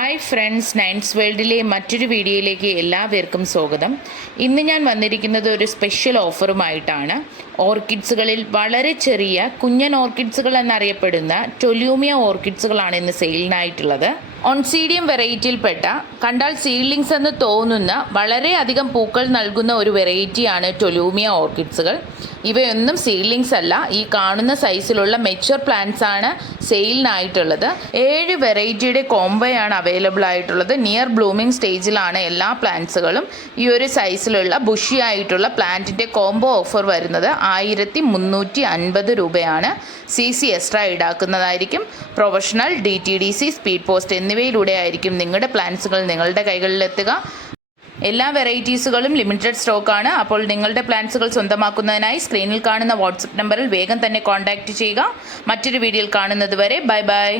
Hi friends, Nayans വേൾഡിലെ മറ്റൊരു വീഡിയോയിലേക്ക് എല്ലാവർക്കും സ്വാഗതം. ഇന്ന് ഞാൻ വന്നിരിക്കുന്നത് ഒരു സ്പെഷ്യൽ ഓഫറുമായിട്ടാണ്. ഓർക്കിഡ്സുകളിൽ വളരെ ചെറിയ കുഞ്ഞൻ ഓർക്കിഡ്സുകൾ എന്നറിയപ്പെടുന്ന ടൊലൂമിയ ഓർക്കിഡ്സുകളാണ് ഇന്ന് സെയിലിനായിട്ടുള്ളത്. ഓൺസീഡിയം വെറൈറ്റിയിൽപ്പെട്ട, കണ്ടാൽ സീഡ്ലിങ്സ് എന്ന് തോന്നുന്ന വളരെയധികം പൂക്കൾ നൽകുന്ന ഒരു വെറൈറ്റിയാണ് ടൊലൂമിയ ഓർക്കിഡ്സുകൾ. ഇവയൊന്നും സീഡ്ലിങ്സ് അല്ല, ഈ കാണുന്ന സൈസിലുള്ള മെച്യൂർ പ്ലാന്റ്സ് ആണ് സെയിലിനായിട്ടുള്ളത്. 7 വെറൈറ്റിയുടെ കോംബോയാണ് അവൈലബിൾ ആയിട്ടുള്ളത്. നിയർ ബ്ലൂമിംഗ് സ്റ്റേജിലാണ് എല്ലാ പ്ലാന്റ്സുകളും. ഈ ഒരു സൈസിലുള്ള ബുഷി ആയിട്ടുള്ള പ്ലാന്റിൻ്റെ കോംബോ ഓഫർ വരുന്നത് 1350 രൂപയാണ്. CC എക്സ്ട്രാ ഈടാക്കുന്നതായിരിക്കും. പ്രൊഫഷണൽ, DTDC, സ്പീഡ് പോസ്റ്റ് എന്നിവയിലൂടെ ആയിരിക്കും നിങ്ങളുടെ പ്ലാന്റ്സുകൾ നിങ്ങളുടെ കൈകളിലെത്തുക. എല്ലാ വെറൈറ്റീസുകളും ലിമിറ്റഡ് സ്റ്റോക്കാണ്. അപ്പോൾ നിങ്ങളുടെ പ്ലാന്റ്സുകൾ സ്വന്തമാക്കുന്നതിനായി സ്ക്രീനിൽ കാണുന്ന വാട്സപ്പ് നമ്പറിൽ വേഗം തന്നെ കോൺടാക്റ്റ് ചെയ്യുക. മറ്റൊരു വീഡിയോയിൽ കാണുന്നത് വരെ ബൈ ബൈ.